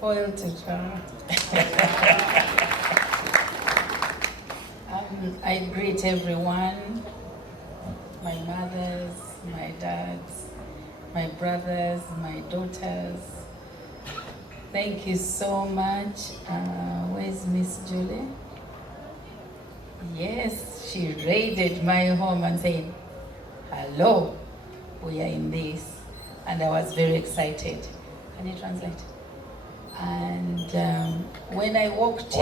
Spoiled to try. I greet everyone, my mothers, my dads, my brothers, my daughters. Thank you so much. Where's Miss Julie? Yes, she raided my home and said, hello, we are in this. And I was very excited. Can you translate? And when I walked in,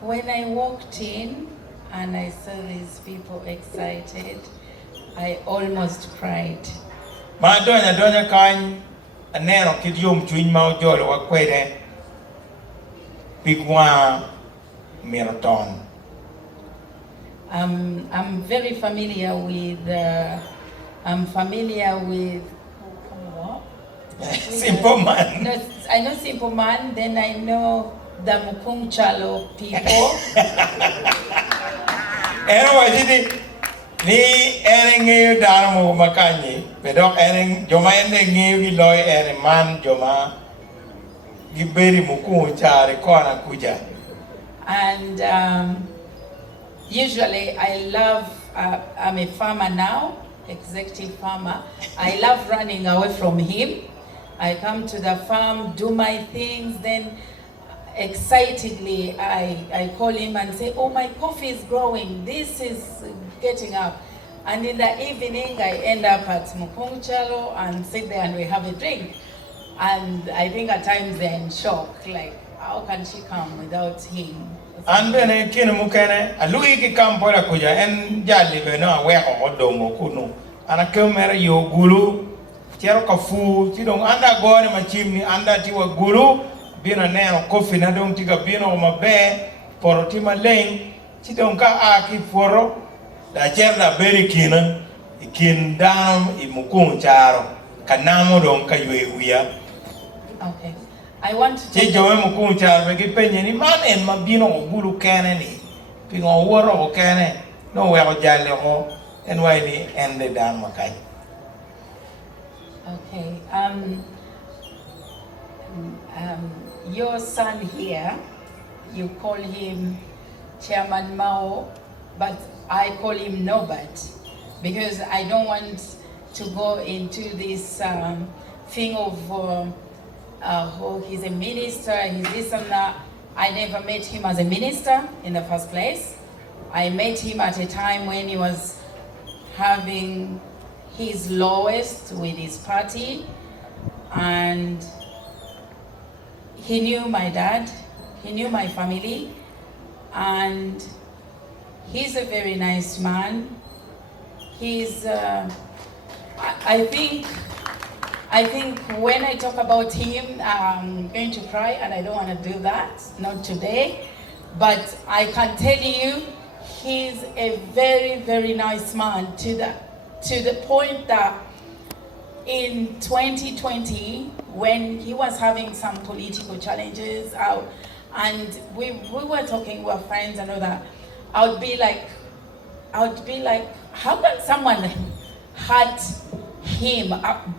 when I walked in and I saw these people excited, I almost cried. I'm very familiar with. Simple Man. No, I know Simple Man. Then I know the Mukung Chalo people. Ni ering ngeyo dana mo makanyi, bedok ering joma ende ngeyo gi loy ering man joma giberi muku chari kona kuja. And usually I love, I'm a farmer now, executive farmer. I love running away from him. I come to the farm, do my things, then excitedly I call him and say, oh, my coffee is growing, this is getting up. And in the evening I end up at Mukung Chalo and sit there and we have a drink. And I think at times they're in shock, like, how can she come without him? And bene kinu mukene alui ki kampora kuja en jali beno aweko odomo kuno ana kemera yo gulu chero kafu chidong anda gone machimni anda tiwa gulu bino neno kofi na dong tiga bino mabe poro tima leng chidong ka aki foro da cherda beri kina ikin dam imukung charo kanamo dong ka yuya. Okay. I want to take away Mukung Char, make it penny any man and Mabino Guru Canny. Ping on water or canny, no way of Jallo, and why they ended down Makai. Okay. Your son here, you call him Chairman Mao, but I call him Norbet because I don't want to go into this thing of he's a minister, he's this and that. I never met him as a minister in the first place. I met him at a time when he was having his lowest with his party, and he knew my dad, he knew my family, and he's a very nice man. He's, I think when I talk about him, I'm going to cry, and I don't want to do that, not today. But I can tell you, he's a very, very nice man to the point that in 2020, when he was having some political challenges out, and we were talking, we were friends and all that, I would be like, how can someone hurt him?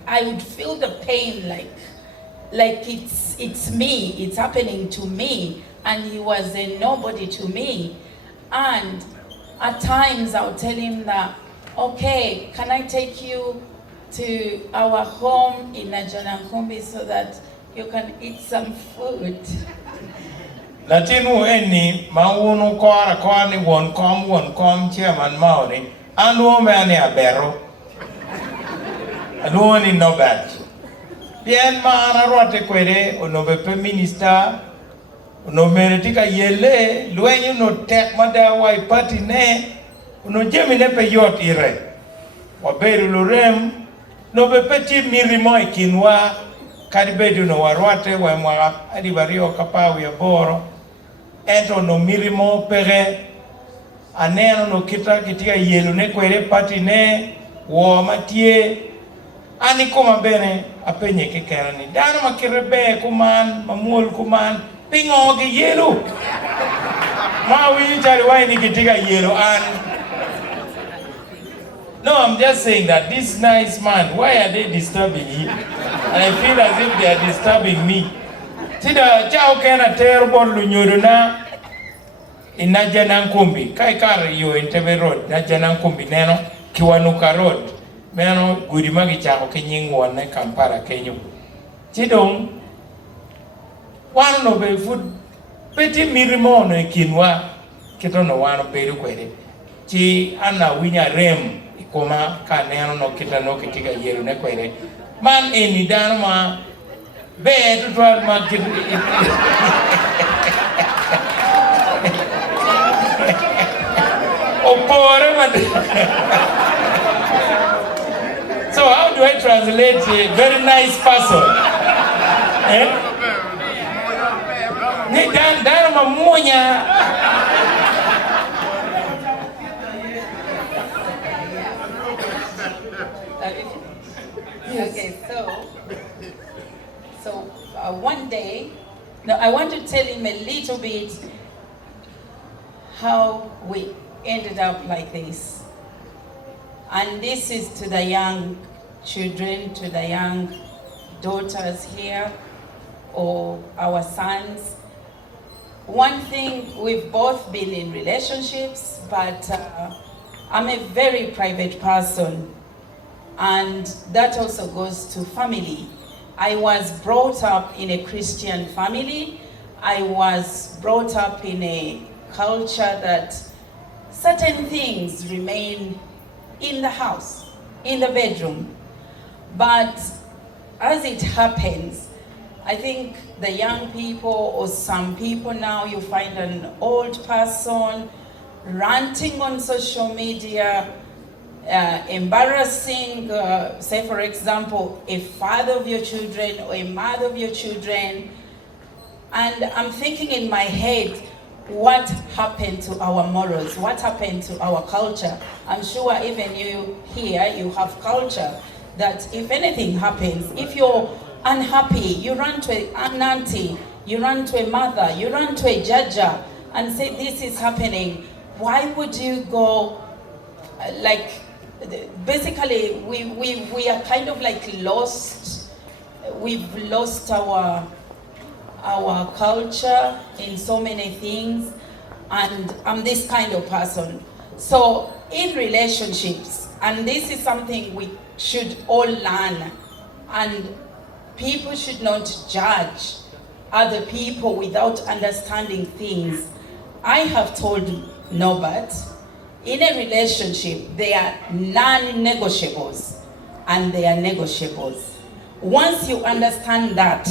I would feel the pain like it's me, it's happening to me, and he was a nobody to me. And at times I would tell him that, okay, can I take you to our home in Najanankumbi so that you can eat some food? Latinu eni mawunu kora kwani won kom Chairman Mao ni anu mani abero anu ni Norbet bien mana rote kwere onobe minister onomere tika yele luenyu no tek mada wai party ne ono jemi ne pe yot ire waberu lorem no be peti mirimo ikinwa kadibedu no warwate wa mwa adibario kapawu ya boro ento no mirimo pere aneno no kitika yelo ne kwere party ne wo matie ani koma bene apenye ke kerani dano makirebe kuman mamul kuman pingo ge yelo ma wi jari wai ni kitika yelo an No, I'm just saying that this nice man, why are they disturbing him? And I feel as if they are disturbing me. Tida chao kena terrible lunyuruna in Najanankumbi. Kai kar yo in Tebe Road, Najanankumbi neno, Kiwanuka Road. Meno Gudimagi chao kenyingwa ne Kampala Kenyu. Tidong, one of the food, petit mirimo no kinwa, kitono one of the query. Chi Anna Winya Rem. Koma kaneno no kita no kitika yeru ne kwere man eni danma be to twal ma opore man. So how do I translate a very nice person? Ni danma monya. Okay, so one day, now I want to tell him a little bit how we ended up like this. And this is to the young children, to the young daughters here, or our sons. One thing, we've both been in relationships, but I'm a very private person. And that also goes to family. I was brought up in a Christian family. I was brought up in a culture that certain things remain in the house, in the bedroom. But as it happens, I think the young people or some people now, you find an old person ranting on social media, embarrassing, say for example, a father of your children or a mother of your children. And I'm thinking in my head, what happened to our morals? What happened to our culture? I'm sure even you here, you have culture that if anything happens, if you're unhappy, you run to an auntie, you run to a mother, you run to a jaja and say, this is happening. Why would you go like, basically, we are kind of like lost. We've lost our culture in so many things, and I'm this kind of person. So in relationships, and this is something we should all learn, and people should not judge other people without understanding things. I have told Norbert, in a relationship, there are non-negotiables and there are negotiables. Once you understand that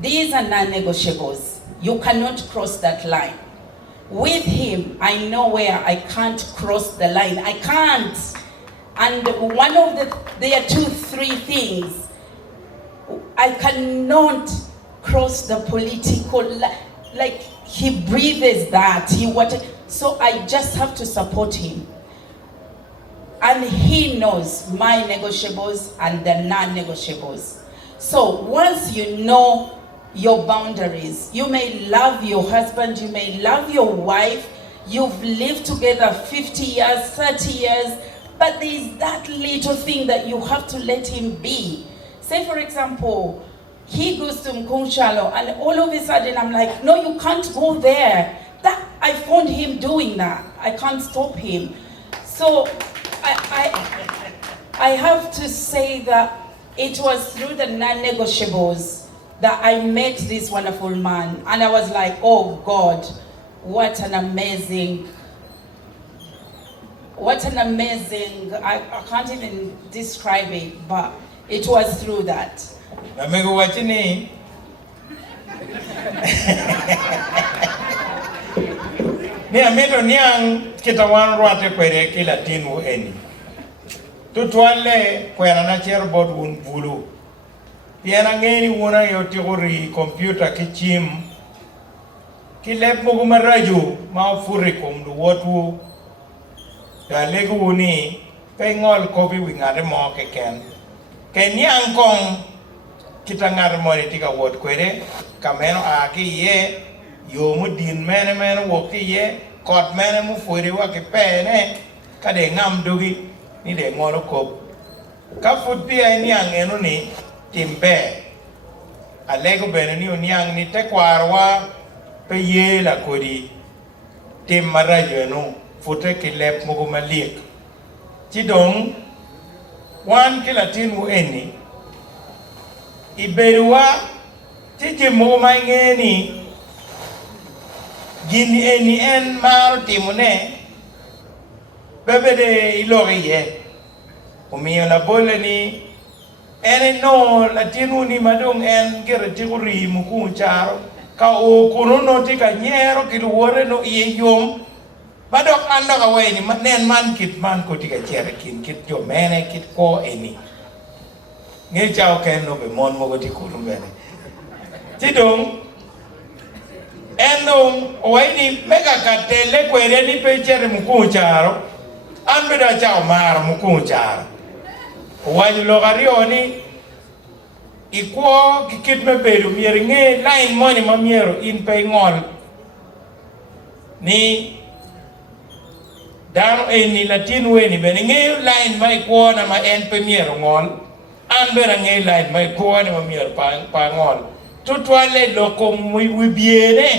these are non-negotiables, you cannot cross that line. With him, I know where I can't cross the line. I can't. And one of there are 2-3 things. I cannot cross the political, like he breathes that, so I just have to support him. And he knows my negotiables and the non-negotiables. So once you know your boundaries, you may love your husband, you may love your wife, you've lived together 50 years, 30 years, but there's that little thing that you have to let him be. Say for example, he goes to Mkunchalo and all of a sudden I'm like, no, you can't go there. That I found him doing that. I can't stop him. So I have to say that it was through the non-negotiables that I met this wonderful man. And I was like, oh God, what an amazing, I can't even describe it, but it was through that. Ni amito niang kita wan ruate kwere kila tinu eni. Tutwale kwera na chair board wun bulu. Piana ngeni wuna yotiguri computer kichim. Kilep mugumaraju maufuri kumdu watu. Ya legu wuni pengol kopi wingare mo keken. Kenyang kong kita ngare mo ni tika wot kwere kameno aki ye yo mu din mene woki ye kot mene mu fuiri wa ke pene kade ngam dugi ni de ngoro ko ka fut pi ai niang eno ni timbe alego bene ni niang ni te kwarwa pe ye la kodi tim marayo no fute ki lep mo malik ti dong wan ki latin mu eni iberwa ti ti mo mai ngeni gini eni en mar timune bebe de ilori ye umio la bole ni ene no latinu ni madong en gere tiguri muku charo ka o kuno ti ka nyero ki luore no ye yom badok ando ka weni nen man kit man ko ti ka chere kit jo mene kit ko eni nge chao ken no be mon mo ko ti kuno mene ti dong endo weni mega ka tele kwere ni pe chere muku charo ambe da chao mara muku charo wany logario ni ikuo kikit me beru mier nge line moni ma miero in pe ngol ni dano ni latin weni bene nge line ma ikuo na ma en pe miero ngol an bera nge line ma ikuo na ma miero pa ngol tutwale loko wibiene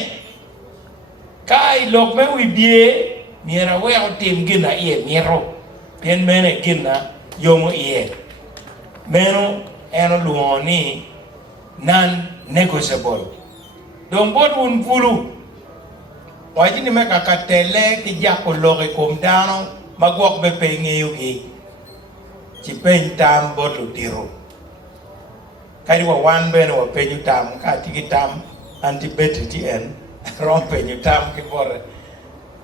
kai lok me wibie miera we tim gina ie miero pien mene gina yomo iye meno eno luoni non negotiable don bod un pulu wajini me kakatele ki jako loge kom dano magwok be pe ngeyo gi ci pen tam bod lu diro kadi wa wan ben wa penyu tam ka tigi tam anti betiti en rom penyu tam ki bore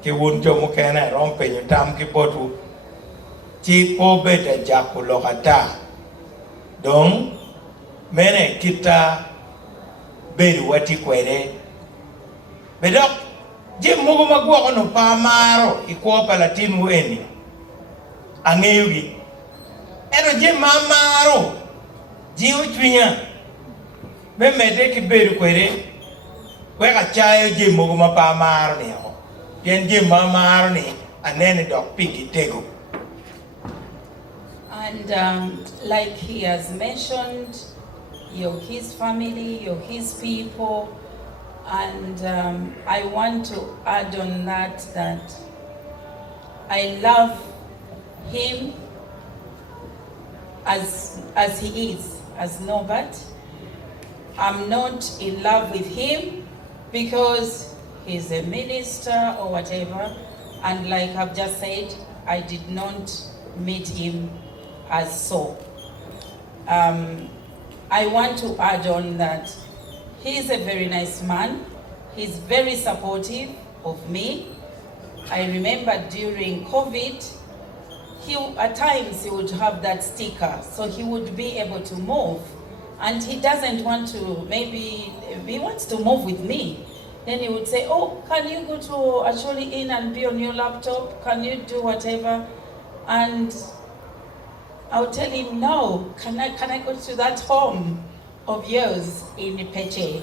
ki wun jomo kena rom penyu tam ki bodu ci po beta jako lokata dong mene kita bedu wati kwere bedok je mugo magwa kono pamaro iko palatin weni angeyugi ero je mamaro ji utwinya be mede ki bedu kwere we ka chayo je mugo mapamaro ni ho yen je mamaro ni anene dok piki tego. And like he has mentioned, you're his family, you're his people, and I want to add on that I love him as he is, as Norbet. I'm not in love with him because he's a minister or whatever, and like I've just said, I did not meet him as so. I want to add on that he's a very nice man. He's very supportive of me. I remember during COVID, at times he would have that sticker, so he would be able to move. And he doesn't want to, maybe he wants to move with me. Then he would say, oh, can you go to Acholi Inn and be on your laptop? Can you do whatever? And I would tell him, no, can I go to that home of yours in Peche?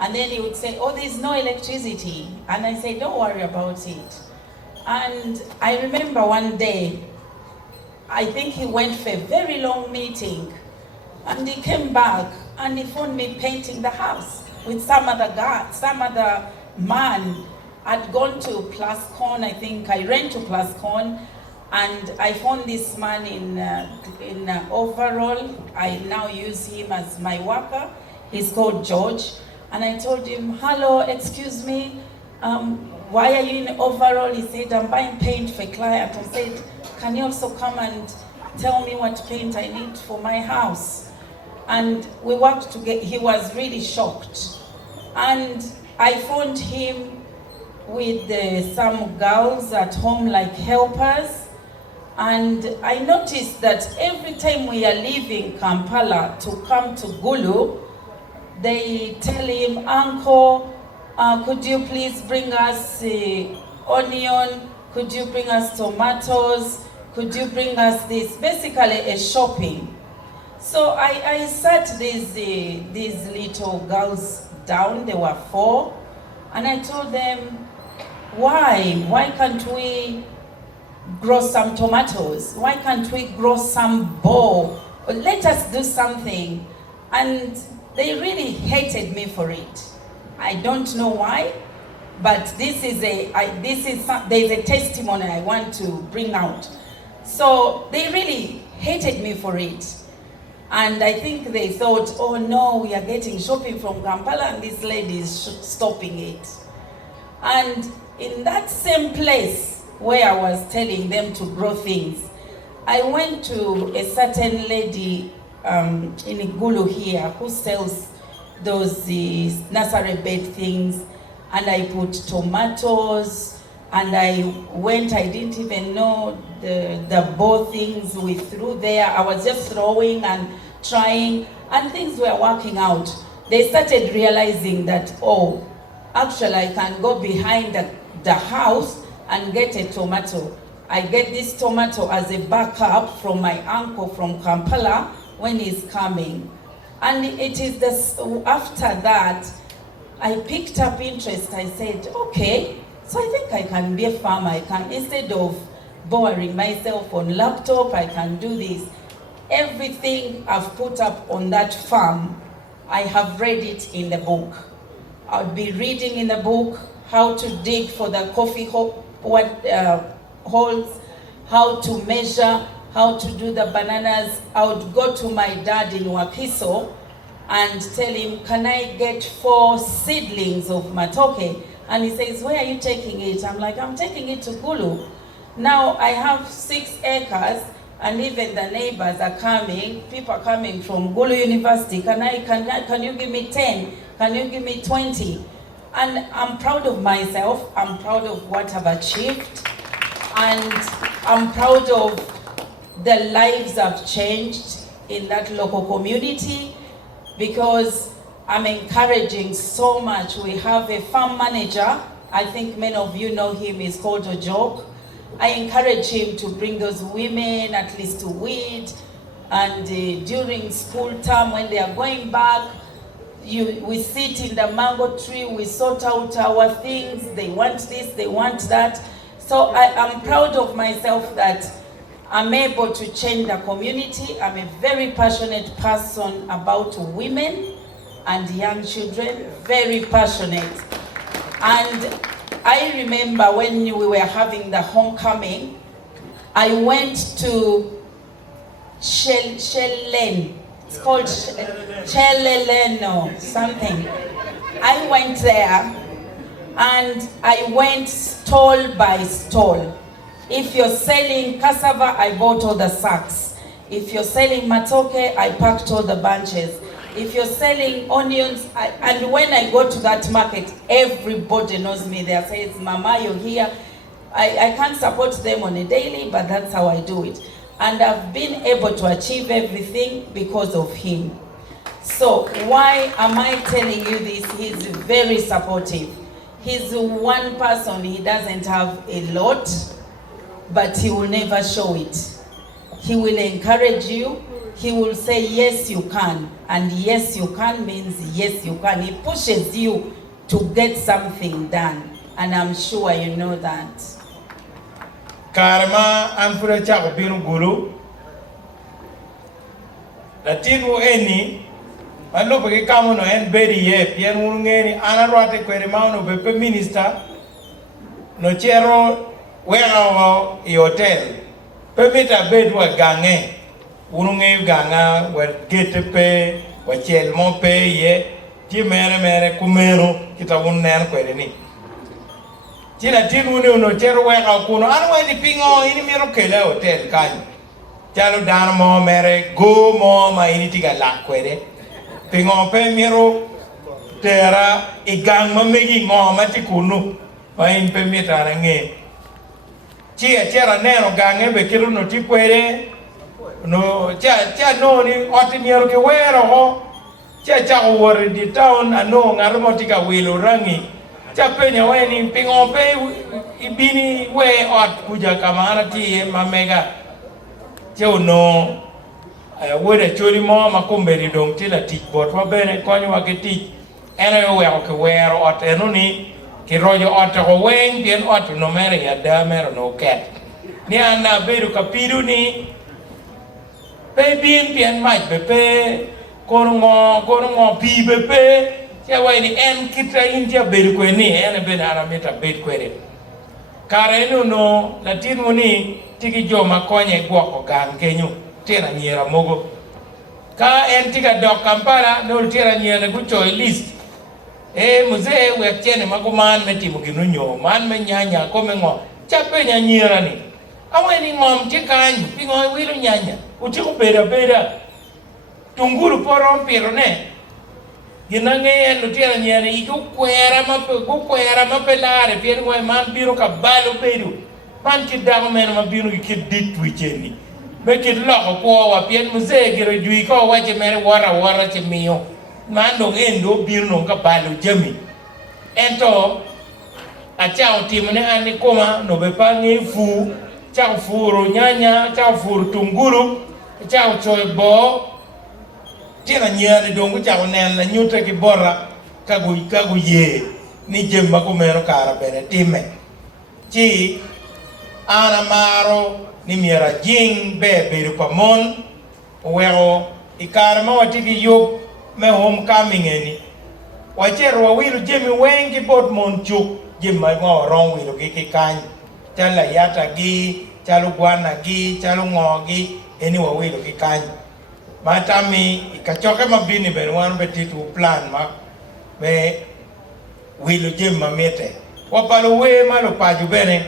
And then he would say, oh, there's no electricity. And I say, don't worry about it. And I remember one day, I think he went for a very long meeting, and he came back and he found me painting the house with some other guy, some other man. I'd gone to Plascon, I think I ran to Plascon, and I found this man in overall. I now use him as my worker. He's called George. And I told him, hello, excuse me, why are you in overall? He said, I'm buying paint for a client. I said, can you also come and tell me what paint I need for my house? And we worked together. He was really shocked. And I found him with some girls at home, like helpers. And I noticed that every time we are leaving Kampala to come to Gulu, they tell him, Uncle, could you please bring us onion? Could you bring us tomatoes? Could you bring us this? Basically a shopping. So I sat these little girls down, there were 4, and I told them, why can't we grow some tomatoes? Why can't we grow some bowl? Let us do something. And they really hated me for it. I don't know why, but there's a testimony I want to bring out. So they really hated me for it. And I think they thought, oh no, we are getting shopping from Kampala and this lady is stopping it. And in that same place where I was telling them to grow things, I went to a certain lady in Igulu here who sells those nursery bed things, and I put tomatoes, and I didn't even know the bowl things we threw there. I was just throwing and trying, and things were working out. They started realizing that, oh, actually I can go behind the house and get a tomato. I get this tomato as a backup from my uncle from Kampala when he's coming. And it is after that, I picked up interest. I said, okay, so I think I can be a farmer. I can, instead of boring myself on laptop, I can do this. Everything I've put up on that farm, I have read it in the book. I'll be reading in the book how to dig for the coffee holes, how to measure, how to do the bananas. I would go to my dad in Wakiso and tell him, can I get 4 seedlings of matoke? And he says, where are you taking it? I'm like, I'm taking it to Gulu. Now I have 6 acres, and even the neighbors are coming, people are coming from Gulu University. Can you give me 10? Can you give me 20? And I'm proud of myself. I'm proud of what I've achieved. And I'm proud of the lives I've changed in that local community, because I'm encouraging so much. We have a farm manager. I think many of you know him. He's called Ojok. I encourage him to bring those women at least to weed. And during school time, when they are going back, we sit in the mango tree, we sort out our things. They want this, they want that. So I'm proud of myself that I'm able to change the community. I'm a very passionate person about women and young children, very passionate. And I remember when we were having the homecoming, I went to Shellen. It's called Chelelen or something. I went there and I went stall by stall. If you're selling cassava, I bought all the sacks. If you're selling matoke, I packed all the bunches. If you're selling onions, and when I go to that market, everybody knows me. They say, Mama, you're here. I can't support them on a daily, but that's how I do it. And I've been able to achieve everything because of him. So why am I telling you this? He's very supportive. He's one person, he doesn't have a lot, but he will never show it. He will encourage you. He will say, yes, you can. And yes, you can means yes, you can. He pushes you to get something done. And I'm sure you know that. Karma anfura chako binu gulu. Latinu eni, alo pake kamo no en beri ye, pien ngeni anarwate kwere mauno bepe minister, no chero wera I hotel. Pemita bedwa gange, ununge ganga, wa gete pe, wa chel mo pe ye, ti mere kumero, kita unnen kwere ni. China tinu no chero wera kuno, anwa di pingo, ini miro kele hotel kanyi. Chalo dana mo mere, go mo ma ini tiga lakwere. Pingo pe miro, tera, igang mamegi mo mati kunu, ma in pe mita range. Chia nero gange be kilo no tikwere no chia no ni otimiero ke wero ho chia wore di town ano ngarmo tika wilo rangi chia penya weni pingo pe ibini we ot kuja kamana ti mamega chia no wore chori mo makomberi dong tila tik bot wa bene konyo wa ke tik ene we o ke wero ot eno ni ki rojo ot ko wen bien ot no mere ya da mere no ket ni ana beru kapiru ni pe bien bien mai pe korongo pi pe ya wai ni en kita india beru ko ni en ben arameta bet ko re kare no na tinu ni tigi joma konye gwoko gang kenyu tena nyera mogo ka en tiga dok Kampala no tera nyera gu choi list muzee we chene maguman metimo ginu nyo man me nyanya ko me ngo chape nya nyera ni awe ni ngom tikany pingo wilu nyanya uti ko bera tunguru porom piro ne ginange en tera nyera iku kwera mapelare pien ngo man biro ka balo beru man ki dago men ma biro ki dit wichendi be ki loko ko wa pien muzee giro jui ko wache mere wara che miyo man no endo biro no ka balo jami ento a chao timne ani koma no be pa ngi fu chao furu nyanya chao furu tunguru chao choy bo tena nyane dongu chao nen la nyuta ki bora kagu ye ni jemma ko mero kara bene time chi ana maro ni miera jing be pamon wero ikara ma watiki yop me homecoming eni wachero wawiru jemi wengi bot mon chuk jemma ngo rong wiru ki kany chala yata gi chalu gwana gi chalu ngo gi eni wawiru ki kany matami ikachoke mabini ben wan betitu plan ma be wilu jemma mete wapalo we malo paju bene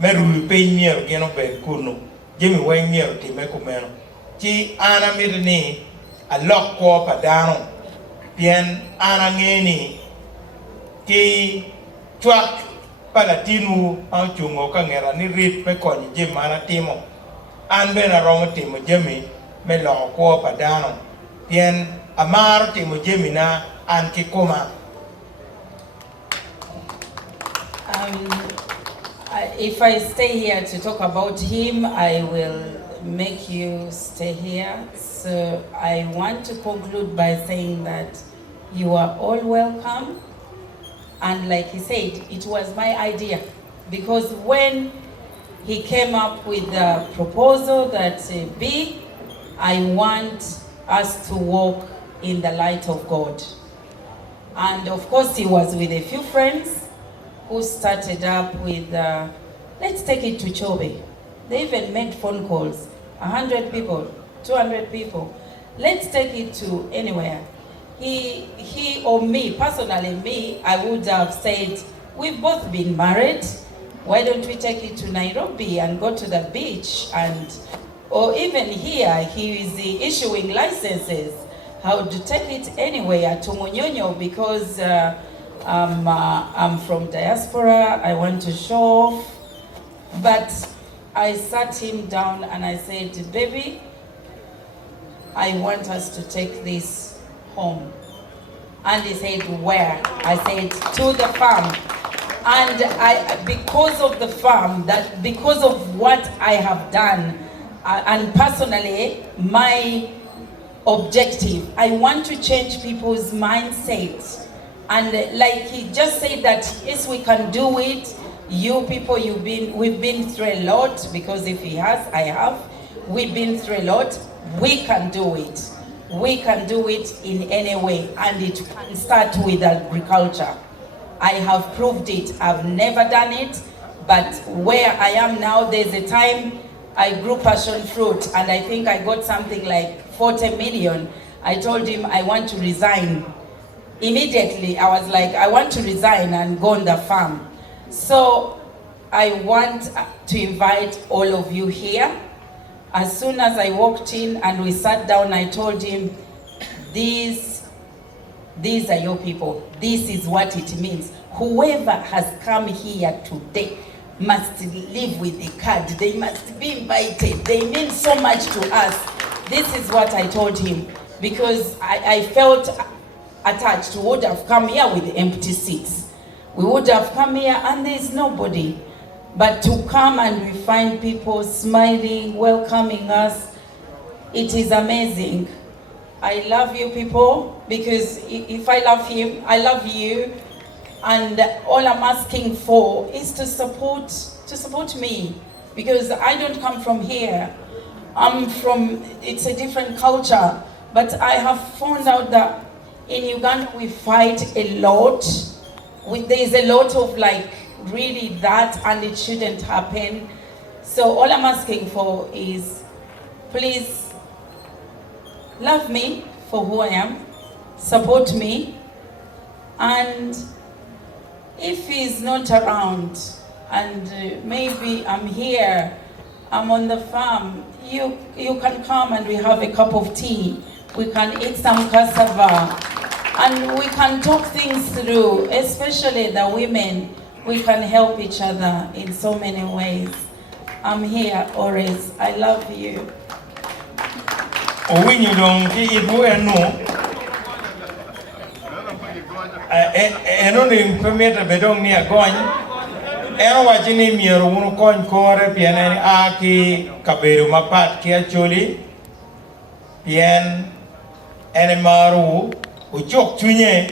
meru pe miero geno be kuno jemi we miero ti me kumeno chi ana mirni a lok ko padano pien ana ngeni ti twak palatinu au chungo ka ngera ni rit pe kon jema na timo an be na rom timo jemi me lo ko padano pien amar timo jemi na an ki koma. If I stay here to talk about him, I will make you stay here. So I want to conclude by saying that you are all welcome. And like he said, it was my idea. Because when he came up with the proposal that I want us to walk in the light of God. And of course, he was with a few friends who started up with, let's take it to Chobe. They even made phone calls, 100 people, 200 people. Let's take it to anywhere. He or me, personally me, I would have said, we've both been married. Why don't we take it to Nairobi and go to the beach? Or even here, he is issuing licenses. How to take it anywhere to Munyonyo because I'm from diaspora, I want to show off. But I sat him down and I said, baby, I want us to take this home. And he said, where? I said, to the farm. And because of the farm, because of what I have done, and personally, my objective, I want to change people's mindset. And like he just said that, yes, we can do it. You people, we've been through a lot, because if he has, I have. We've been through a lot. We can do it. We can do it in any way, and it can start with agriculture. I have proved it. I've never done it, but where I am now, there's a time I grew passion fruit, and I think I got something like 40 million. I told him I want to resign. Immediately, I was like, I want to resign and go on the farm. So I want to invite all of you here. As soon as I walked in and we sat down, I told him, these are your people. This is what it means. Whoever has come here today must live with a card. They must be invited. They mean so much to us. This is what I told him, because I felt attached. We would have come here with empty seats. We would have come here and there's nobody. But to come and we find people smiling, welcoming us, it is amazing. I love you people, because if I love him, I love you. And all I'm asking for is to support me. because I don't come from here. It's a different culture, but I have found out that in Uganda we fight a lot. There is a lot of really that, and it shouldn't happen. So all I'm asking for is, please love me for who I am, support me, and if he's not around, and maybe I'm here, I'm on the farm, you can come and we have a cup of tea, we can eat some cassava, and we can talk things through, especially the women. We can help each other in so many ways. I'm here always. I love you. Ero wachini miero unu kony kore pien en aki kaberu mapat ki Acholi pien en maru uchok chunye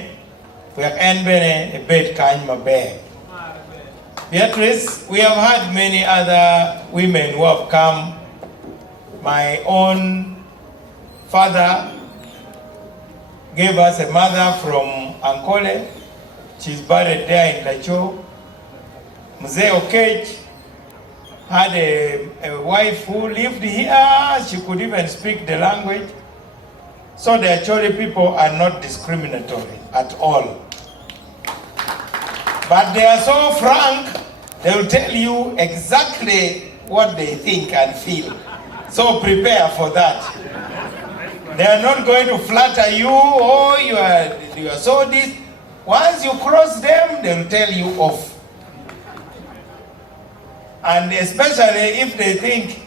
wek en bene ebet kany maber. Beatrice, we have had many other women who have come. My own father gave us a mother from Acholi. She's buried there in Lacho. Mzee Okech had a wife who lived here. She could even speak the language. So the Acholi people are not discriminatory at all. But they are so frank, they will tell you exactly what they think and feel. So prepare for that. They are not going to flatter you, oh, you are so this. Once you cross them, they will tell you off. And especially if they think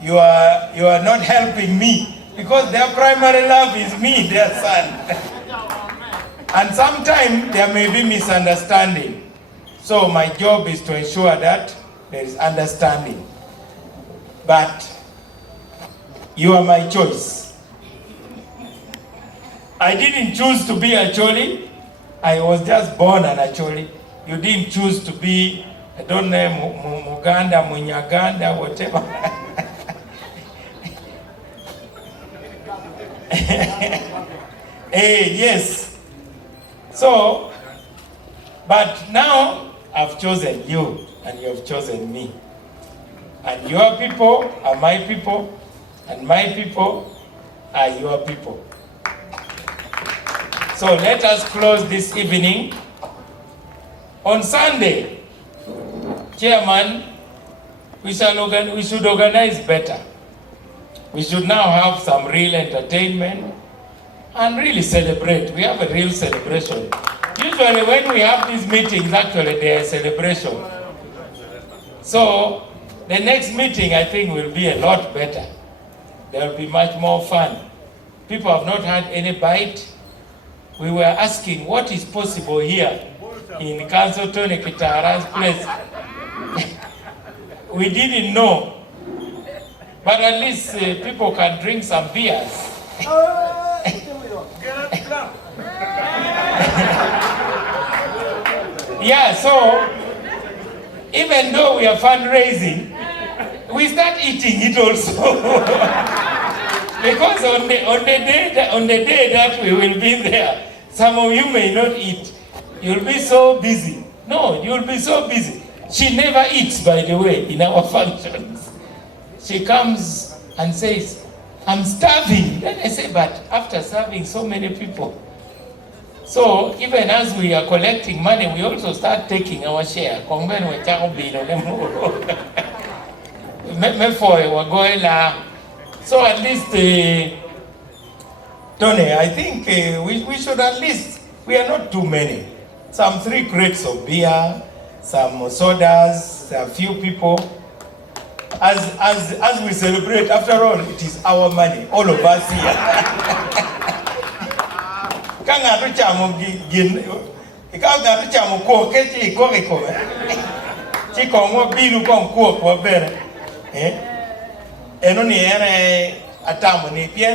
you are not helping me, because their primary love is me, their son. And sometimes there may be misunderstanding. So my job is to ensure that there is understanding. But you are my choice. I didn't choose to be Acholi. I was just born an Acholi. You didn't choose to be, I don't know, Muganda, Munyaganda, whatever. Yes. So, but now I've chosen you and you have chosen me. And your people are my people, and my people are your people. So let us close this evening. On Sunday, Chairman, we should organize better. We should now have some real entertainment and really celebrate. We have a real celebration. Usually when we have these meetings, actually they are a celebration. So the next meeting, I think, will be a lot better. There will be much more fun. People have not had any bite. We were asking what is possible here in Council Tony Kitara's place. We didn't know. But at least people can drink some beers. Yeah, so even though we are fundraising, we start eating it also. Because on the day that we will be there, some of you may not eat. You'll be so busy. No, you'll be so busy. She never eats, by the way, in our functions. She comes and says, I'm starving. Then I say, but after serving so many people. So even as we are collecting money, we also start taking our share. So at least, Tony, I think we should at least, we are not too many. Some 3 crates of beer, some sodas, a few people. As we celebrate, after all, it is our money, all of us here.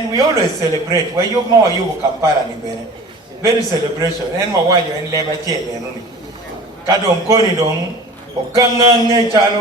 We always celebrate. Where you more you Kampala ni bene. Very celebration. En mawayo en leba chele nuni. Kadong koni dong okanga nge chalo.